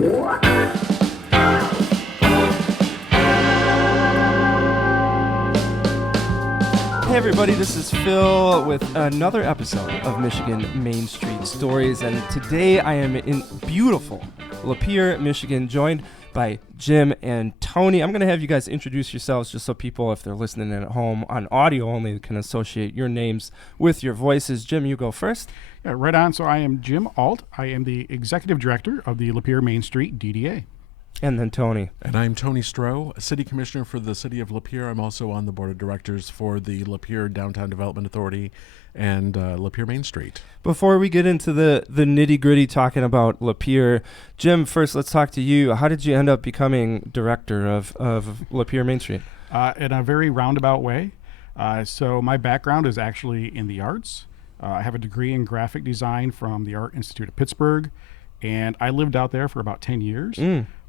Hey everybody, this is Phil with another episode of Michigan Main Street Stories, and today I am in beautiful Lapeer, Michigan, joined by Jim and Tony. I'm going to have you guys introduce yourselves just so people, if they're listening in at home on audio only, can associate your names with your voices. Jim, you go first. Yeah, right on. So I am Jim Alt. I am the Executive Director of the Lapeer Main Street DDA. And then Tony. And I'm Tony Stroah, City Commissioner for the City of Lapeer. I'm also on the Board of Directors for the Lapeer Downtown Development Authority and Lapeer Main Street. Before we get into the nitty-gritty talking about Lapeer, Jim, first let's talk to you. How did you end up becoming Director of Lapeer Main Street? In a very roundabout way. So my background is actually in the arts. I have a degree in graphic design from the Art Institute of Pittsburgh, and I lived out there for about 10 years.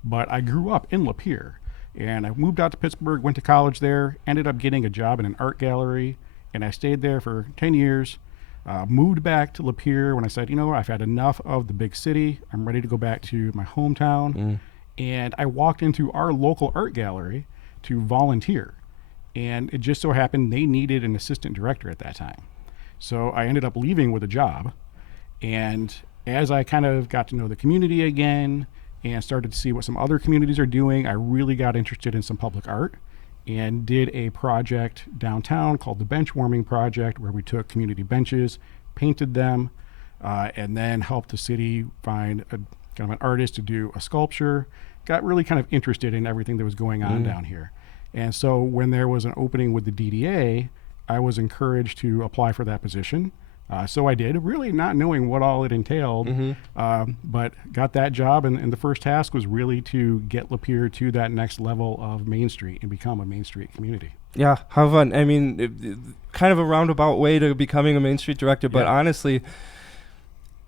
But I grew up in Lapeer, and I moved out to Pittsburgh, went to college there, ended up getting a job in an art gallery, and I stayed there for 10 years, moved back to Lapeer when I said, you know, I've had enough of the big city. I'm ready to go back to my hometown. And I walked into our local art gallery to volunteer, and it just so happened they needed an assistant director at that time. So I ended up leaving with a job, and as I kind of got to know the community again, and started to see what some other communities are doing, I really got interested in some public art and did a project downtown called the Bench Warming Project, where we took community benches, painted them, and then helped the city find a kind of an artist to do a sculpture. Got really kind of interested in everything that was going on down here. And so when there was an opening with the DDA, I was encouraged to apply for that position. So I did, really not knowing what all it entailed, but got that job, and the first task was really to get Lapeer to that next level of Main Street and become a Main Street community. Yeah, how fun. I mean, kind of a roundabout way to becoming a Main Street director, but honestly,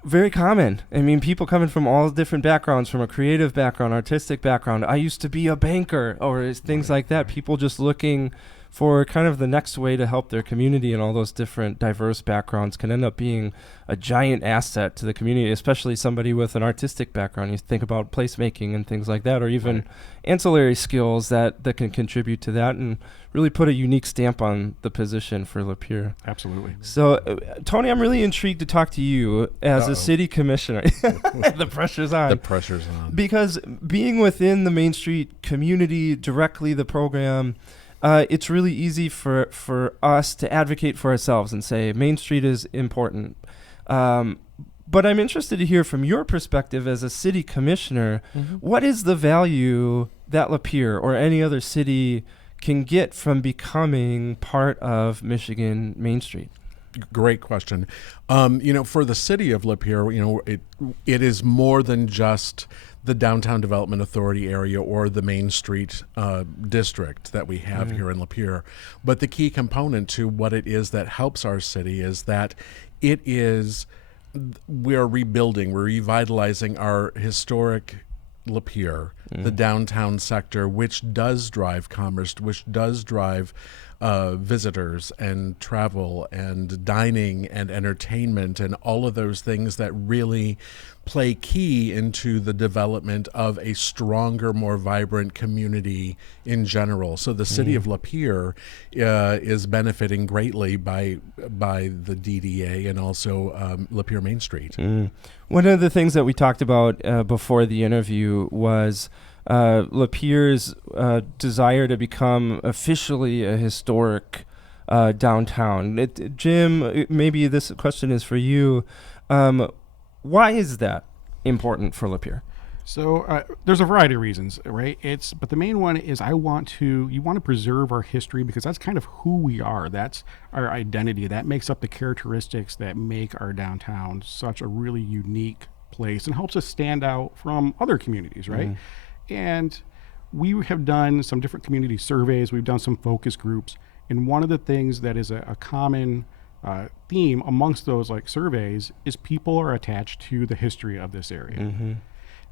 very common. I mean, people coming from all different backgrounds, from a creative background, artistic background. I used to be a banker, or things like that. People just looking for kind of the next way to help their community, and all those different diverse backgrounds can end up being a giant asset to the community, especially somebody with an artistic background. You think about placemaking and things like that, or even ancillary skills that can contribute to that and really put a unique stamp on the position for Lapeer. Absolutely. So, Tony, I'm really intrigued to talk to you as a city commissioner. The pressure's on. The pressure's on. Because being within the Main Street community, directly the program, it's really easy for us to advocate for ourselves and say Main Street is important. But I'm interested to hear from your perspective as a city commissioner, what is the value that Lapeer or any other city can get from becoming part of Michigan Main Street? Great question. For the city of Lapeer, it is more than just the Downtown Development Authority area or the Main Street district that we have here in Lapeer. But the key component to what it is that helps our city is that we're rebuilding, we're revitalizing our historic Lapeer, the downtown sector, which does drive commerce, which does drive visitors and travel and dining and entertainment and all of those things that really play key into the development of a stronger, more vibrant community in general. So the city of Lapeer is benefiting greatly by the DDA and also Lapeer Main Street. One of the things that we talked about before the interview was Lapeer's desire to become officially a historic downtown. Jim, maybe this question is for you. Why is that important for Lapeer? So there's a variety of reasons, right? But the main one is you want to preserve our history, because that's kind of who we are. That's our identity. That makes up the characteristics that make our downtown such a really unique place and helps us stand out from other communities, right? And we have done some different community surveys. We've done some focus groups. And one of the things that is a common theme amongst those surveys is people are attached to the history of this area.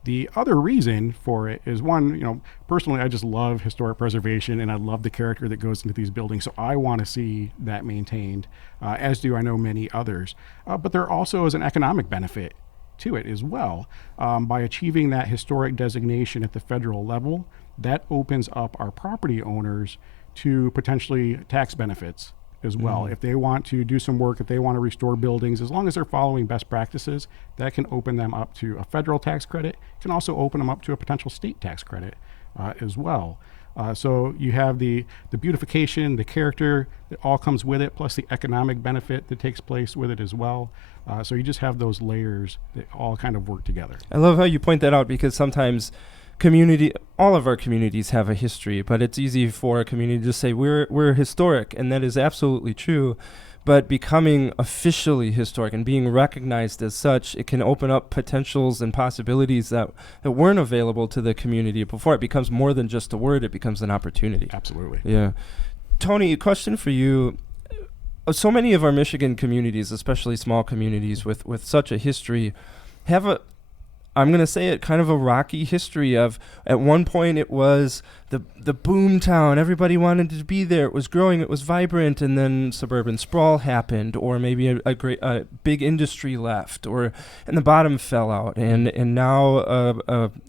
The other reason for it is one, personally, I just love historic preservation and I love the character that goes into these buildings. So I want to see that maintained, as do I know many others. But there also is an economic benefit to it as well. By achieving that historic designation at the federal level, that opens up our property owners to potentially tax benefits as well. If they want to do some work, if they want to restore buildings, as long as they're following best practices, that can open them up to a federal tax credit. It can also open them up to a potential state tax credit as well. So you have the beautification, the character that all comes with it, plus the economic benefit that takes place with it as well. So you just have those layers that all kind of work together. I love how you point that out, because sometimes all of our communities have a history, but it's easy for a community to just say we're historic, and that is absolutely true. But becoming officially historic and being recognized as such, it can open up potentials and possibilities that weren't available to the community before. It becomes more than just a word, it becomes an opportunity. Absolutely. Yeah. Tony, a question for you. So many of our Michigan communities, especially small communities with such a history, have I'm going to say it, kind of a rocky history of, at one point it was the boom town. Everybody wanted to be there. It was growing. It was vibrant. And then suburban sprawl happened, or maybe a big industry left, and the bottom fell out. And now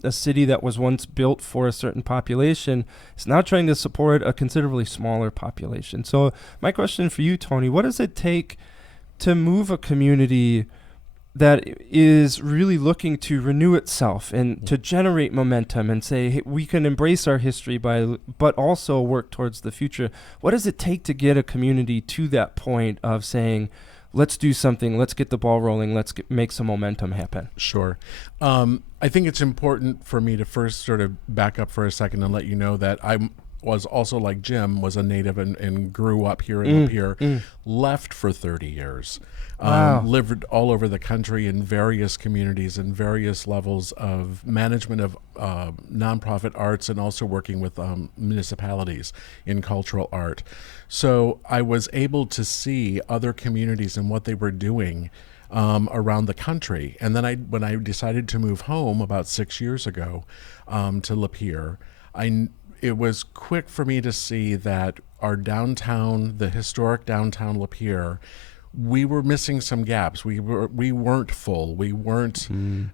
a city that was once built for a certain population is now trying to support a considerably smaller population. So my question for you, Tony, what does it take to move a community that is really looking to renew itself and to generate momentum and say, hey, we can embrace our history but also work towards the future? What does it take to get a community to that point of saying, let's do something, let's get the ball rolling, let's make some momentum happen? Sure. I think it's important for me to first sort of back up for a second and let you know that I was also, like Jim, was a native and grew up here in Lapeer, left for 30 years. Wow. Lived all over the country in various communities and various levels of management of nonprofit arts, and also working with municipalities in cultural art. So I was able to see other communities and what they were doing around the country. And then when I decided to move home about 6 years ago to Lapeer, it was quick for me to see that our downtown, the historic downtown Lapeer, we were missing some gaps. We weren't full. We weren't.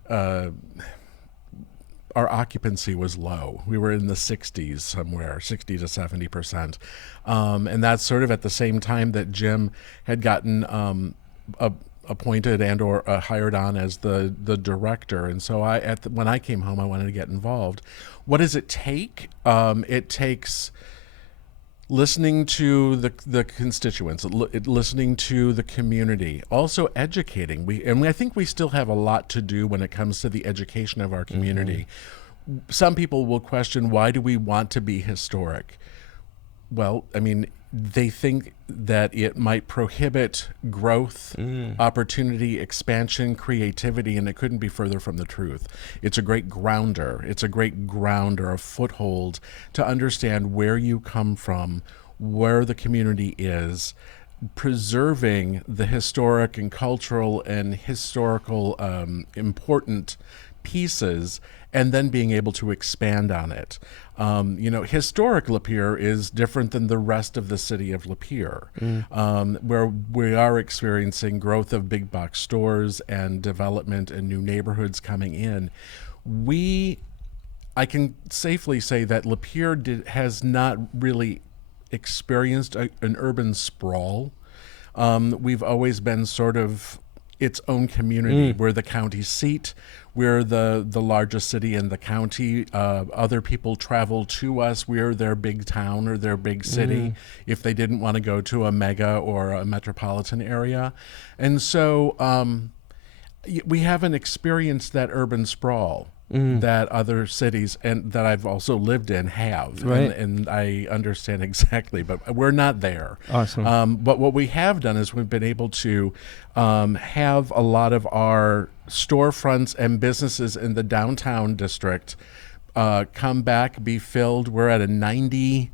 Our occupancy was low. We were in the 60s somewhere, 60 to 70%, and that's sort of at the same time that Jim had gotten appointed and/or hired on as the director. And so when I came home, I wanted to get involved. What does it take? It takes listening to the constituents, listening to the community, also educating. I think we still have a lot to do when it comes to the education of our community. Some people will question, why do we want to be historic? Well, I mean, they think that it might prohibit growth, opportunity, expansion, creativity, and it couldn't be further from the truth. It's a great grounder. It's a great a foothold to understand where you come from, where the community is, preserving the historic and cultural and historical important pieces, and then being able to expand on it. Historic Lapeer is different than the rest of the city of Lapeer, where we are experiencing growth of big box stores and development and new neighborhoods coming in. I can safely say that Lapeer has not really experienced an urban sprawl. We've always been sort of its own community. We're the county seat. We're the largest city in the county. Other people travel to us. We're their big town or their big city if they didn't want to go to a mega or a metropolitan area. And so we haven't experienced that urban sprawl that other cities and that I've also lived in have. Right. And I understand exactly, but we're not there. Awesome. But what we have done is we've been able to have a lot of our storefronts and businesses in the downtown district come back, be filled. We're at a 95%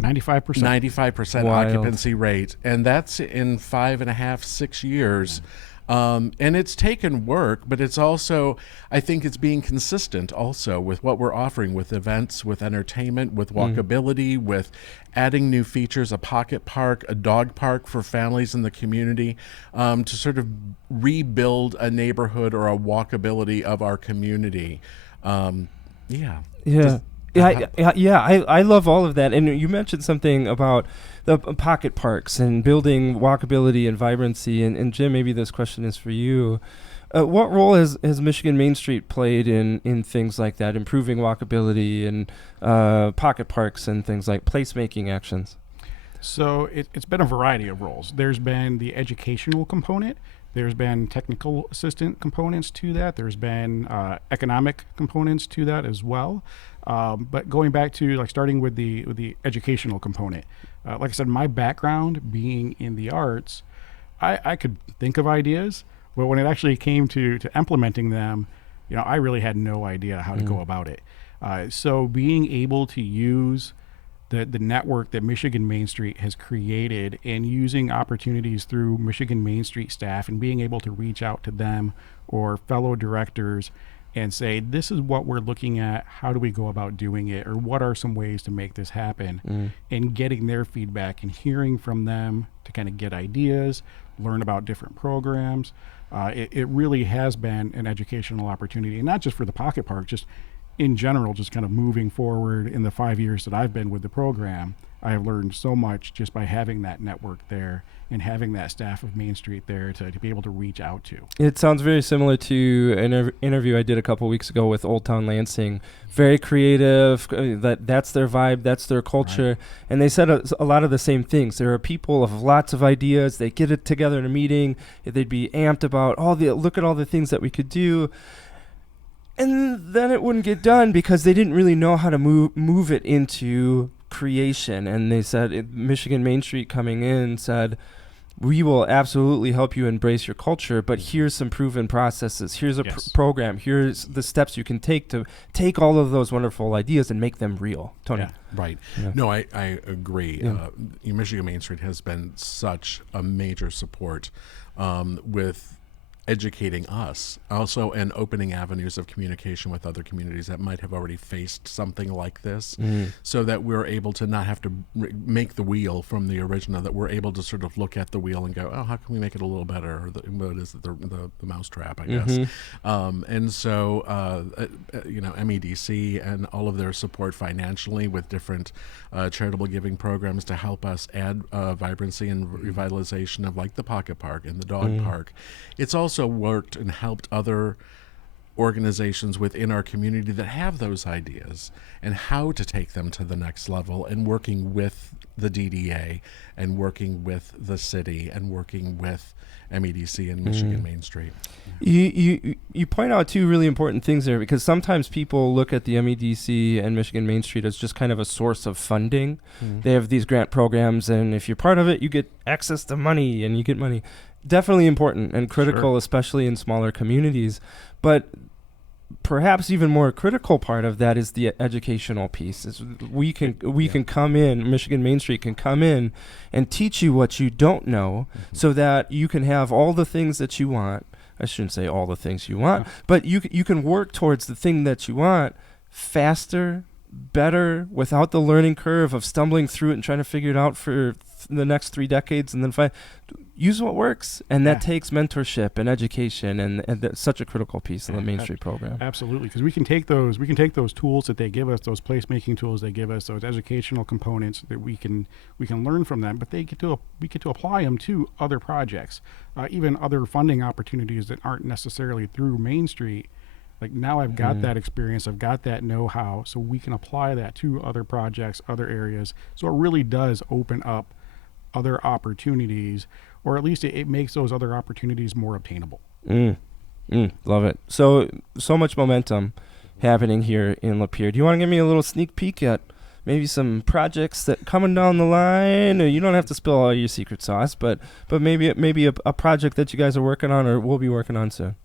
95%. occupancy rate, and that's in 5.5, 6 years. And it's taken work, but it's also, I think it's being consistent also with what we're offering with events, with entertainment, with walkability, with adding new features, a pocket park, a dog park for families in the community, to sort of rebuild a neighborhood or a walkability of our community. Yeah. Yeah. I love all of that. And you mentioned something about the pocket parks and building walkability and vibrancy. And Jim, maybe this question is for you. What role has Michigan Main Street played in things like that, improving walkability and pocket parks and things like placemaking actions? So it's been a variety of roles. There's been the educational component. There's been technical assistant components to that. There's been economic components to that as well. But going back to like starting with the educational component, like I said, my background being in the arts, I could think of ideas, but when it actually came to implementing them, I really had no idea how to go about it. So being able to use the network that Michigan Main Street has created and using opportunities through Michigan Main Street staff and being able to reach out to them or fellow directors and say, this is what we're looking at, how do we go about doing it, or what are some ways to make this happen, and getting their feedback and hearing from them to kind of get ideas, learn about different programs. It really has been an educational opportunity, and not just for the pocket park, just in general, just kind of moving forward in the 5 years that I've been with the program. I have learned so much just by having that network there and having that staff of Main Street there to be able to reach out to. It sounds very similar to an interview I did a couple weeks ago with Old Town Lansing. Very creative, that's their vibe, that's their culture. Right. And they said a lot of the same things. There are people of lots of ideas. They get it together in a meeting. They'd be amped about, look at all the things that we could do. And then it wouldn't get done because they didn't really know how to move it into creation. And they said, Michigan Main Street coming in said, we will absolutely help you embrace your culture, but here's some proven processes. Here's a program. Here's the steps you can take to take all of those wonderful ideas and make them real. Tony. Yeah, right. Yeah. No, I agree. Yeah. Michigan Main Street has been such a major support with educating us also and opening avenues of communication with other communities that might have already faced something like this, so that we're able to not have to make the wheel from the original, that we're able to sort of look at the wheel and go, how can we make it a little better, or what is it, the mousetrap, I guess. And so MEDC and all of their support financially with different charitable giving programs to help us add vibrancy and revitalization of like the pocket park and the dog park. It's also worked and helped other organizations within our community that have those ideas and how to take them to the next level, and working with the DDA and working with the city and working with MEDC and Michigan Main Street. You point out two really important things there, because sometimes people look at the MEDC and Michigan Main Street as just kind of a source of funding. They have these grant programs, and if you're part of it, you get access to money and you get money. Definitely important and critical, especially in smaller communities. But perhaps even more critical part of that is the educational piece. We can come in, Michigan Main Street can come in and teach you what you don't know, so that you can have all the things that you want. I shouldn't say all the things you want, but you can work towards the thing that you want faster, better, without the learning curve of stumbling through it and trying to figure it out for the next 3 decades, and then use what works. And that takes mentorship and education, and that's such a critical piece of the Main Street program. Absolutely, because we can take those tools that they give us, those placemaking tools they give us, those educational components that we can learn from them, but we get to apply them to other projects, even other funding opportunities that aren't necessarily through Main Street. Like, now I've got that experience, I've got that know-how, so we can apply that to other projects, other areas. So it really does open up other opportunities, or at least it makes those other opportunities more obtainable. Love it. So much momentum happening here in Lapeer. Do you want to give me a little sneak peek at maybe some projects that coming down the line? Or you don't have to spill all your secret sauce, but maybe a project that you guys are working on or will be working on soon.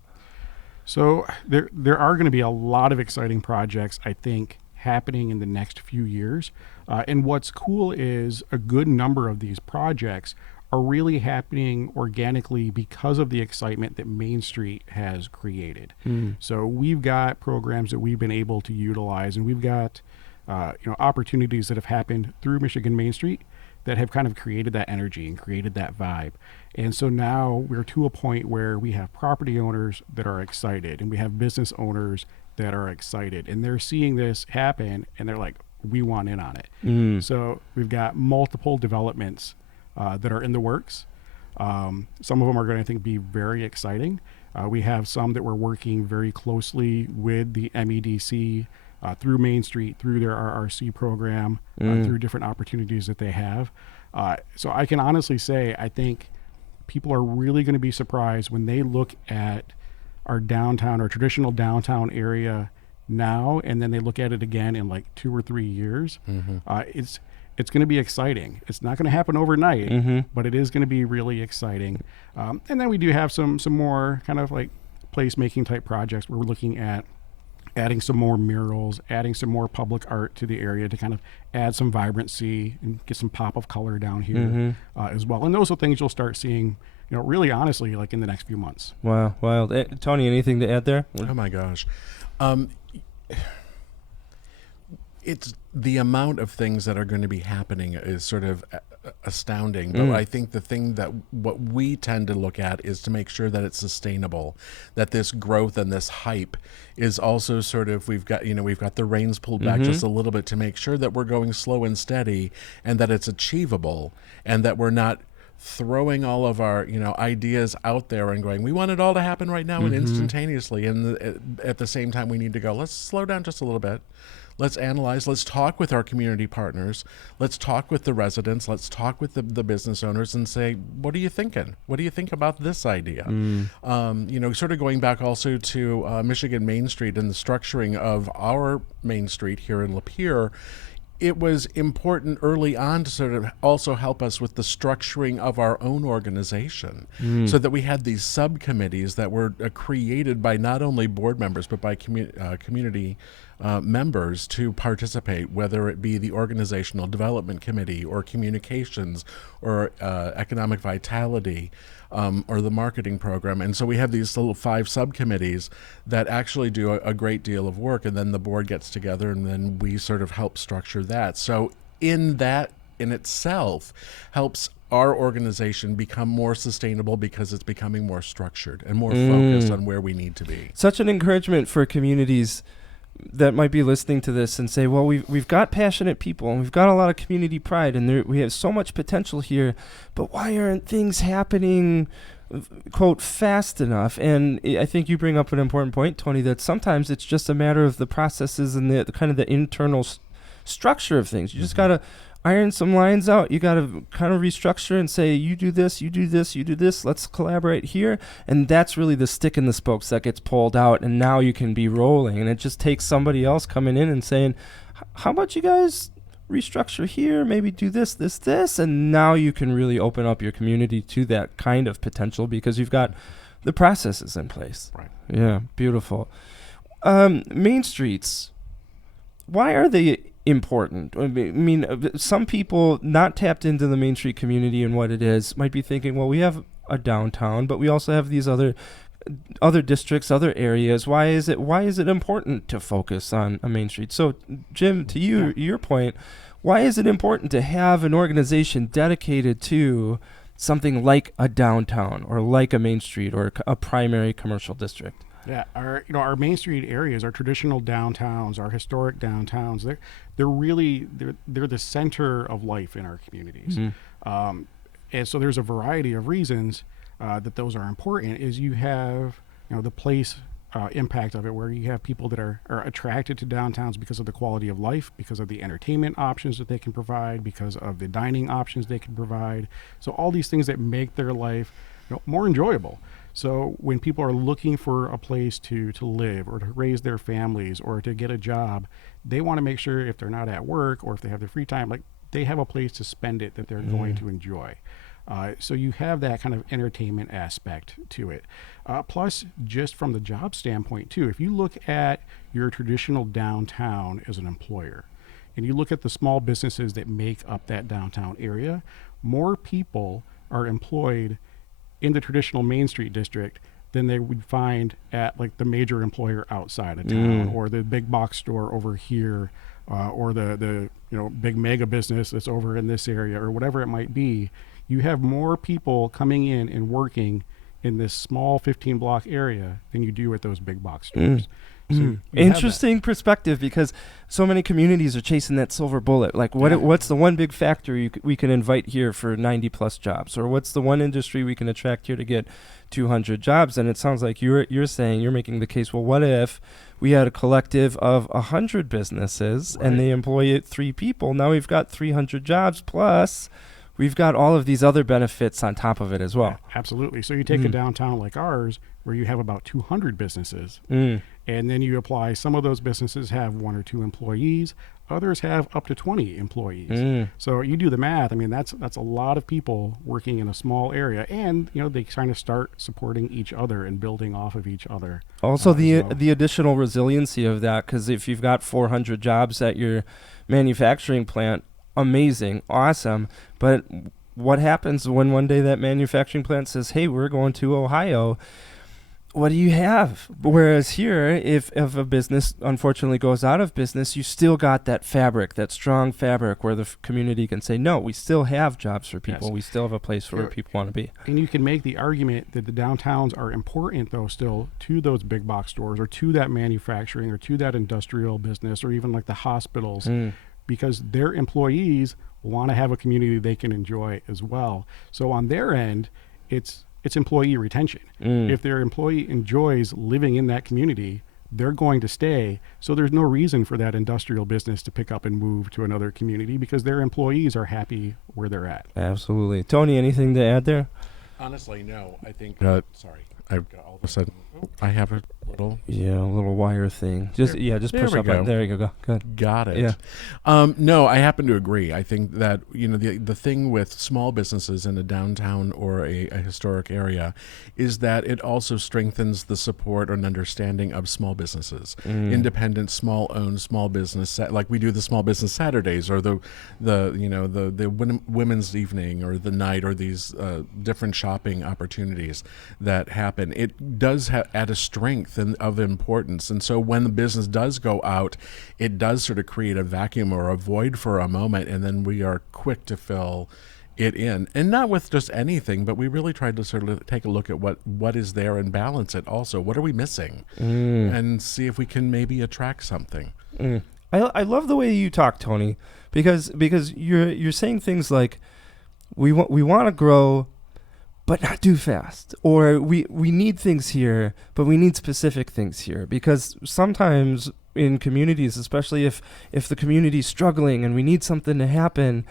So there are going to be a lot of exciting projects, I think, happening in the next few years. And what's cool is a good number of these projects are really happening organically because of the excitement that Main Street has created. So we've got programs that we've been able to utilize, and we've got opportunities that have happened through Michigan Main Street that have kind of created that energy and created that vibe. And so now we're to a point where we have property owners that are excited, and we have business owners that are excited, and they're seeing this happen, and they're like, we want in on it. So we've got multiple developments that are in the works. Some of them are going to, I think, be very exciting. We have some that we're working very closely with the MEDC through Main Street, through their RRC program, through different opportunities that they have. So I can honestly say, I think people are really going to be surprised when they look at our downtown, our traditional downtown area now, and then they look at it again in like 2 or 3 years. It's going to be exciting. It's not going to happen overnight, but it is going to be really exciting. And then we do have some more kind of like placemaking type projects where we're looking at adding some more murals, adding some more public art to the area to kind of add some vibrancy and get some pop of color down here as well. And those are things you'll start seeing, really honestly, like in the next few months. Wow, wild. Tony, anything to add there? Oh my gosh. It's the amount of things that are going to be happening is sort of astounding. But I think the thing that what we tend to look at is to make sure that it's sustainable, that this growth and this hype is also sort of, we've got the reins pulled back just a little bit to make sure that we're going slow and steady, and that it's achievable, and that we're not throwing all of our ideas out there and going, we want it all to happen right now and instantaneously, and at the same time we need to go, let's slow down just a little bit. Let's analyze, let's talk with our community partners, let's talk with the residents, let's talk with the business owners and say, what are you thinking? What do you think about this idea? Sort of going back also to Michigan Main Street and the structuring of our Main Street here in Lapeer. It was important early on to sort of also help us with the structuring of our own organization, so that we had these subcommittees that were created by not only board members but by community members to participate, whether it be the organizational development committee or communications or economic vitality or the marketing program. And so we have these little 5 subcommittees that actually do a great deal of work, and then the board gets together and then we sort of help structure that. So that in itself helps our organization become more sustainable because it's becoming more structured and more focused on where we need to be. Such an encouragement for communities that might be listening to this and say, well, we've got passionate people and we've got a lot of community pride and we have so much potential here, but why aren't things happening, quote, fast enough? And I think you bring up an important point, Tony, that sometimes it's just a matter of the processes and the kind of the internal structure of things. You just got to iron some lines out. You got to kind of restructure and say, you do this, you do this, you do this. Let's collaborate here. And that's really the stick in the spokes that gets pulled out. And now you can be rolling. And it just takes somebody else coming in and saying, how about you guys restructure here? Maybe do this, this, this. And now you can really open up your community to that kind of potential because you've got the processes in place. Right. Yeah, beautiful. Main streets, why are they important? I mean, some people not tapped into the Main Street community and what it is might be thinking, well, we have a downtown, but we also have these other districts, other areas. Why is it important to focus on a Main Street? So, Jim, to your point, why is it important to have an organization dedicated to something like a downtown or like a Main Street or a primary commercial district? Yeah, our Main Street areas, our traditional downtowns, our historic downtowns, they're really the center of life in our communities. And so there's a variety of reasons that those are important. Is you have the place impact of it, where you have people that are attracted to downtowns because of the quality of life, because of the entertainment options that they can provide, because of the dining options they can provide. So all these things that make their life more enjoyable. So when people are looking for a place to live or to raise their families or to get a job, they want to make sure if they're not at work or if they have their free time, like they have a place to spend it that they're going to enjoy. So you have that kind of entertainment aspect to it. Plus, just from the job standpoint too, if you look at your traditional downtown as an employer and you look at the small businesses that make up that downtown area, more people are employed in the traditional Main Street district than they would find at like the major employer outside of town, or the big box store over here, or the big mega business that's over in this area, or whatever it might be. You have more people coming in and working in this small 15 block area than you do at those big box stores. So you Interesting perspective, because so many communities are chasing that silver bullet. Like, what's the one big factory we can invite here for 90 plus jobs, or what's the one industry we can attract here to get 200 jobs? And it sounds like you're making the case. Well, what if we had a collective of 100 businesses and they employ 3 people? Now we've got 300 jobs plus. We've got all of these other benefits on top of it as well. Yeah, absolutely. So you take a downtown like ours, where you have about 200 businesses, and then you apply, some of those businesses have 1 or 2 employees, others have up to 20 employees. So you do the math. I mean, that's a lot of people working in a small area, and they kind of start supporting each other and building off of each other. Also, the additional resiliency of that, because if you've got 400 jobs at your manufacturing plant, amazing, awesome. But what happens when one day that manufacturing plant says, hey, we're going to Ohio? What do you have? Whereas here, if a business unfortunately goes out of business, you still got that fabric, that strong fabric where the community can say, no, we still have jobs for people. Yes. We still have a place where people want to be. And you can make the argument that the downtowns are important, though, still to those big box stores, or to that manufacturing, or to that industrial business, or even like the hospitals, because their employees want to have a community they can enjoy as well. So on their end, it's employee retention. If their employee enjoys living in that community, they're going to stay. So there's no reason for that industrial business to pick up and move to another community, because their employees are happy where they're at. Absolutely. Tony, anything to add there? Honestly, no. I think, sorry, I've got all of a sudden, I have a little wire thing. Just push up. There you go. Good. Got it. Yeah. No, I happen to agree. I think that the thing with small businesses in a downtown or a historic area is that it also strengthens the support and understanding of small businesses, independent, small-owned, small business. Like we do the Small Business Saturdays, or the women's evening, or the night, or these different shopping opportunities that happen. It does add a strength of importance, and so when the business does go out, it does sort of create a vacuum or a void for a moment, and then we are quick to fill it in, and not with just anything, but we really tried to sort of take a look at what is there and balance it. Also, what are we missing, and see if we can maybe attract something. I love the way you talk, Tony, because you're saying things like we want to grow, but not too fast, or we need things here, but we need specific things here, because sometimes in communities, especially if the community's struggling and we need something to happen,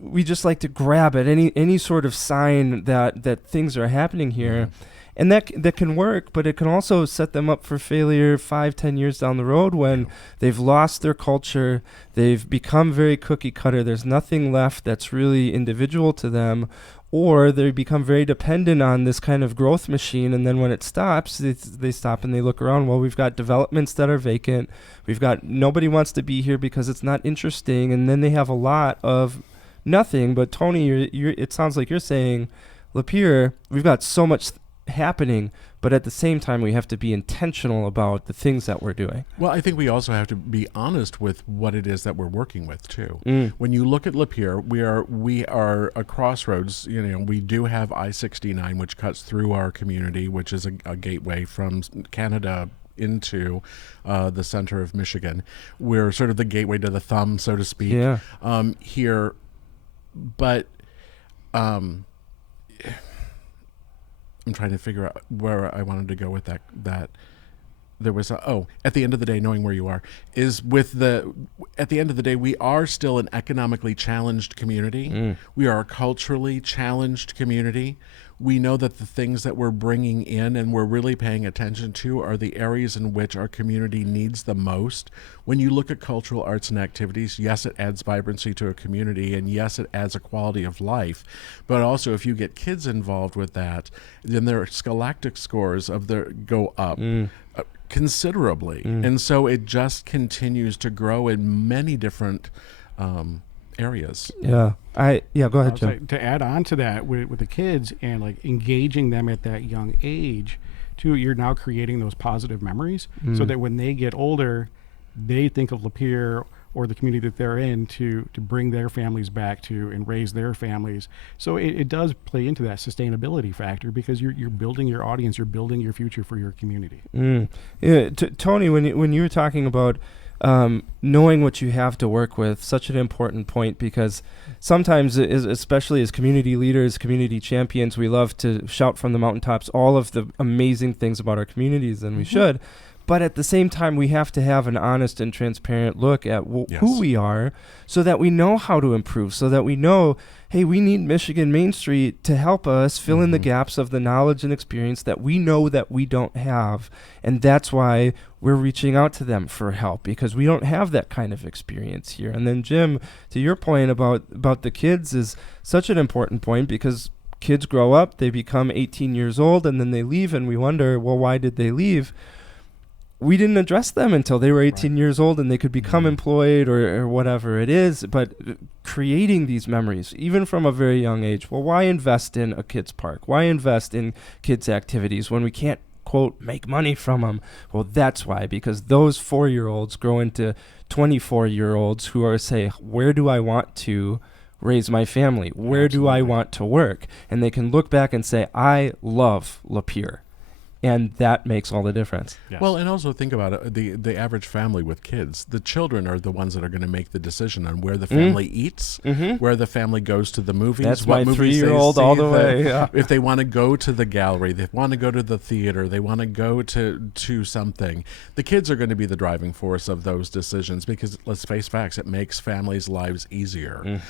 we just like to grab at any sort of sign that things are happening here. And that can work, but it can also set them up for failure 5-10 years down the road, when they've lost their culture, they've become very cookie cutter, there's nothing left that's really individual to them, or they become very dependent on this kind of growth machine, and then when it stops, they stop and they look around. Well, we've got developments that are vacant, we've got nobody wants to be here because it's not interesting, and then they have a lot of nothing. But Tony, it sounds like you're saying, Lapeer, we've got so much happening, but at the same time we have to be intentional about the things that we're doing. Well, I think we also have to be honest with what it is that we're working with too. When you look at Lapeer, we are a crossroads. We do have I-69, which cuts through our community, which is a gateway from Canada into the center of Michigan. We're sort of the gateway to the thumb, so to speak, here. But I'm trying to figure out where I wanted to go with that. There was at the end of the day, knowing where you are is at the end of the day, we are still an economically challenged community. We are a culturally challenged community. We know that the things that we're bringing in and we're really paying attention to are the areas in which our community needs the most. When you look at cultural arts and activities, yes, it adds vibrancy to a community, and yes, it adds a quality of life. But also, if you get kids involved with that, then their scholastic scores go up considerably. And so it just continues to grow in many different areas. Yeah. Go ahead, Jim. Like, to add on to that with the kids and like engaging them at that young age too, you're now creating those positive memories so that when they get older, they think of Lapeer or the community that they're in to bring their families back to and raise their families. So it does play into that sustainability factor because you're building your audience, you're building your future for your community. Yeah, Tony, when you were talking about knowing what you have to work with, such an important point, because sometimes, especially as community leaders, community champions, we love to shout from the mountaintops all of the amazing things about our communities, and we should. But at the same time, we have to have an honest and transparent look at who we are so that we know how to improve, so that we know, hey, we need Michigan Main Street to help us fill in the gaps of the knowledge and experience that we know that we don't have. And that's why we're reaching out to them for help, because we don't have that kind of experience here. And then, Jim, to your point about the kids is such an important point, because kids grow up, they become 18 years old, and then they leave, and we wonder, well, why did they leave? We didn't address them until they were 18 years old and they could become employed or whatever it is. But creating these memories, even from a very young age, well, why invest in a kids park? Why invest in kids activities when we can't, quote, make money from them? Well, that's why, because those 4-year-olds grow into 24-year-olds who are say, where do I want to raise my family? Where do I want to work? And they can look back and say, I love Lapeer. And that makes all the difference. Yes. Well, and also think about it, the average family with kids. The children are the ones that are going to make the decision on where the family eats, where the family goes to the movies. That's what my 3-year-old all the way. Yeah. If they want to go to the gallery, they want to go to the theater, they want to go to something. The kids are going to be the driving force of those decisions because, let's face facts, it makes families' lives easier.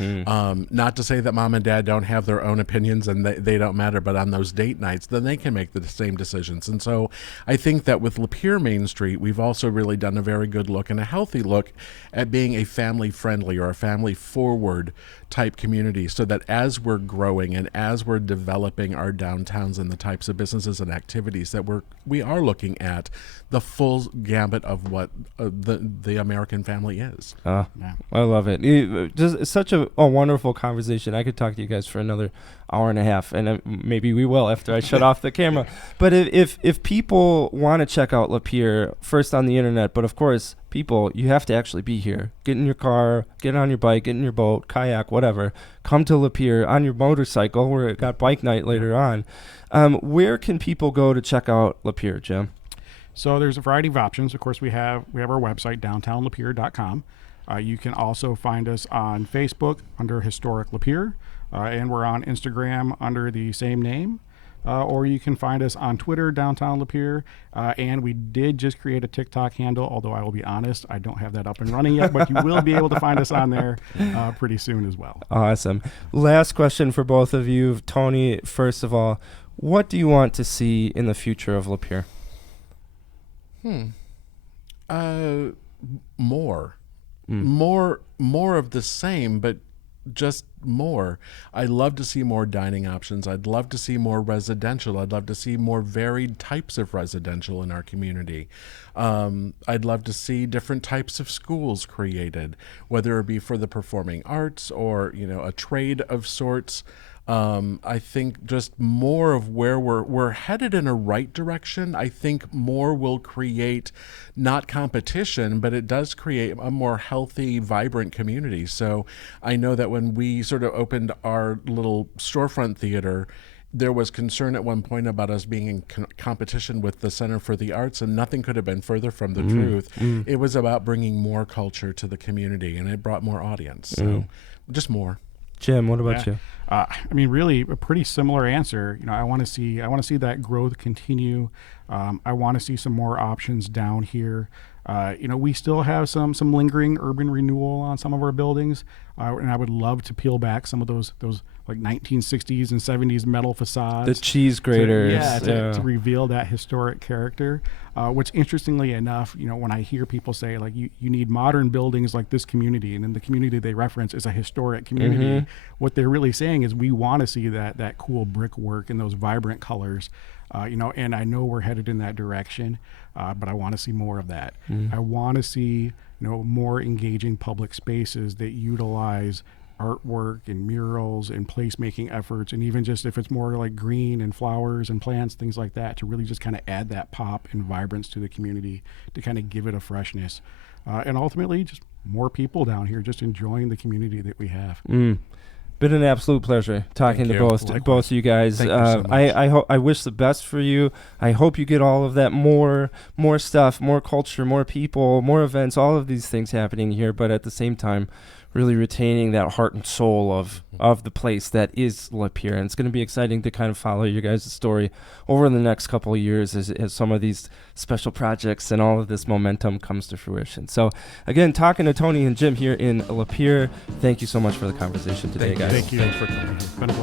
Not to say that mom and dad don't have their own opinions and they don't matter, but on those date nights, then they can make the same decisions. And so I think that with Lapeer Main Street, we've also really done a very good look and a healthy look at being a family-friendly or a family-forward type community, so that as we're growing and as we're developing our downtowns and the types of businesses and activities that we are looking at the full gambit of what the American family is. I love it. Just such a wonderful conversation. I could talk to you guys for another hour and a half, and maybe we will after I shut off the camera. But if people want to check out Lapeer, first on the internet, but of course, people, you have to actually be here. Get in your car, get on your bike, get in your boat, kayak, whatever. Come to Lapeer on your motorcycle. We've got bike night later on. Where can people go to check out Lapeer, Jim? So there's a variety of options. Of course, we have our website, downtownlapeer.com. You can also find us on Facebook under Historic Lapeer, and we're on Instagram under the same name. Or you can find us on Twitter, Downtown Lapeer, and we did just create a TikTok handle, although I will be honest, I don't have that up and running yet, but you will be able to find us on there pretty soon as well. Awesome. Last question for both of you. Tony, first of all, what do you want to see in the future of Lapeer? More of the same, but just more. I'd love to see more dining options. I'd love to see more residential. I'd love to see more varied types of residential in our community. I'd love to see different types of schools created, whether it be for the performing arts or, a trade of sorts. I think just more of where we're headed in a right direction. I think more will create not competition, but it does create a more healthy, vibrant community. So I know that when we sort of opened our little storefront theater, there was concern at one point about us being in competition with the Center for the Arts, and nothing could have been further from the truth. It was about bringing more culture to the community, and it brought more audience. So just more. Jim, what about you? Really a pretty similar answer. I want to see that growth continue. I want to see some more options down here. We still have some lingering urban renewal on some of our buildings, and I would love to peel back some of those like 1960s and 70s metal facades. The cheese graters. To reveal that historic character. Which, interestingly enough, when I hear people say, like, you need modern buildings like this community, and then the community they reference is a historic community, what they're really saying is we want to see that cool brickwork and those vibrant colors. And I know we're headed in that direction, but I want to see more of that. I want to see more engaging public spaces that utilize artwork and murals and placemaking efforts, and even just if it's more like green and flowers and plants, things like that, to really just kind of add that pop and vibrance to the community, to kind of give it a freshness. And ultimately, just more people down here just enjoying the community that we have. Been an absolute pleasure talking to both of you guys. Thank you so much. I wish the best for you. I hope you get all of that, more stuff, more culture, more people, more events, all of these things happening here, but at the same time really retaining that heart and soul of the place that is Lapeer. And it's going to be exciting to kind of follow your guys' story over the next couple of years as some of these special projects and all of this momentum comes to fruition. So again, talking to Tony and Jim here in Lapeer, thank you so much for the conversation today, guys. Thank you. Thanks for coming. It's been a pleasure.